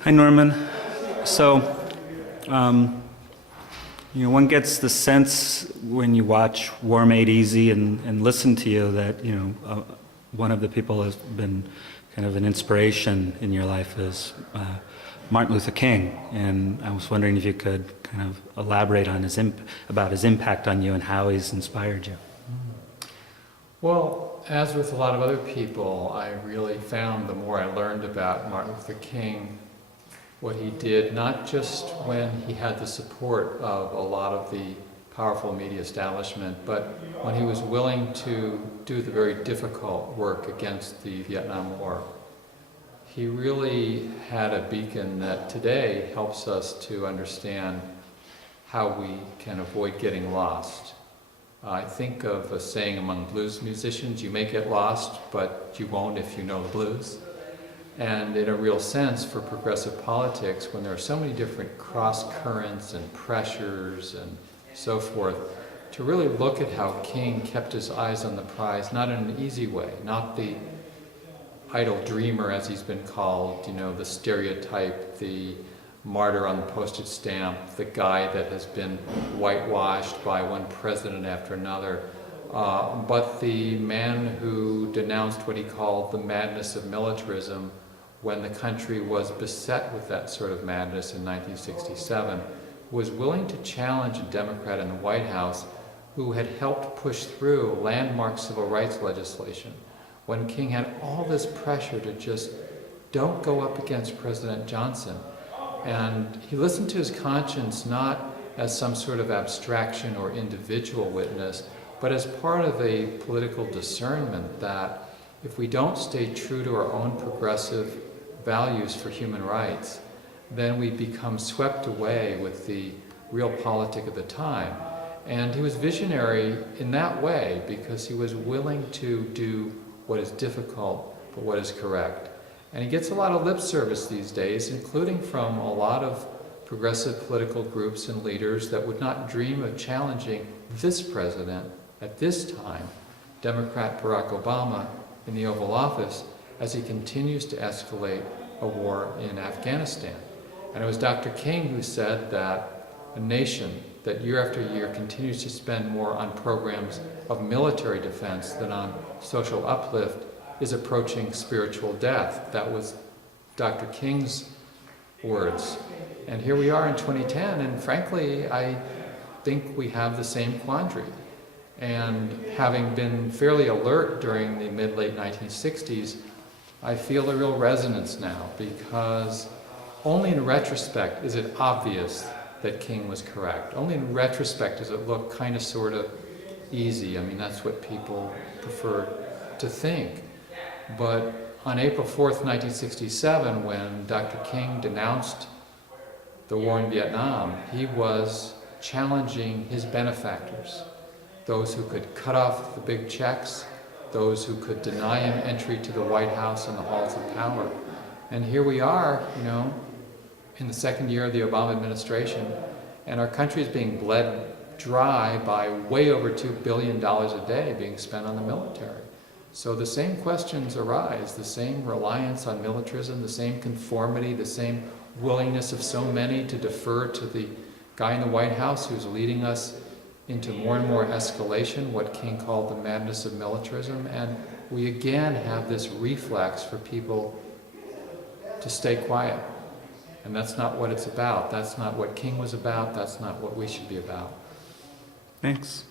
Hi, Norman. So, one gets the sense when you watch War Made Easy and listen to you that, one of the people has been kind of an inspiration in your life is Martin Luther King. And I was wondering if you could kind of elaborate on about his impact on you and how he's inspired you. Well, as with a lot of other people, I really found the more I learned about Martin Luther King, what he did, not just when he had the support of a lot of the powerful media establishment, but when he was willing to do the very difficult work against the Vietnam War. He really had a beacon that today helps us to understand how we can avoid getting lost. I think of a saying among blues musicians, you may get lost, but you won't if you know the blues. And in a real sense, for progressive politics, when there are so many different cross currents and pressures and so forth, to really look at how King kept his eyes on the prize, not in an easy way, not the idle dreamer as he's been called, the stereotype, the martyr on the postage stamp, the guy that has been whitewashed by one president after another, but the man who denounced what he called the madness of militarism when the country was beset with that sort of madness in 1967, was willing to challenge a Democrat in the White House who had helped push through landmark civil rights legislation when King had all this pressure to just don't go up against President Johnson. And he listened to his conscience not as some sort of abstraction or individual witness, but as part of a political discernment that if we don't stay true to our own progressive values for human rights, then we become swept away with the real politic of the time. And he was visionary in that way because he was willing to do what is difficult but what is correct. And he gets a lot of lip service these days, including from a lot of progressive political groups and leaders that would not dream of challenging this president at this time, Democrat Barack Obama, in the Oval Office, as he continues to escalate a war in Afghanistan. And it was Dr. King who said that a nation that year after year continues to spend more on programs of military defense than on social uplift is approaching spiritual death. That was Dr. King's words. And here we are in 2010, and frankly, I think we have the same quandary. And having been fairly alert during the mid-late 1960s, I feel a real resonance now, because only in retrospect is it obvious that King was correct. Only in retrospect does it look kind of sort of easy. I mean, that's what people prefer to think. But on April 4th, 1967, when Dr. King denounced the war in Vietnam, he was challenging his benefactors, those who could cut off the big checks, those who could deny him entry to the White House and the halls of power. And here we are, in the second year of the Obama administration, and our country is being bled dry by way over $2 billion a day being spent on the military. So the same questions arise, the same reliance on militarism, the same conformity, the same willingness of so many to defer to the guy in the White House who's leading us into more and more escalation, what King called the madness of militarism. And we again have this reflex for people to stay quiet. And that's not what it's about. That's not what King was about. That's not what we should be about. Thanks.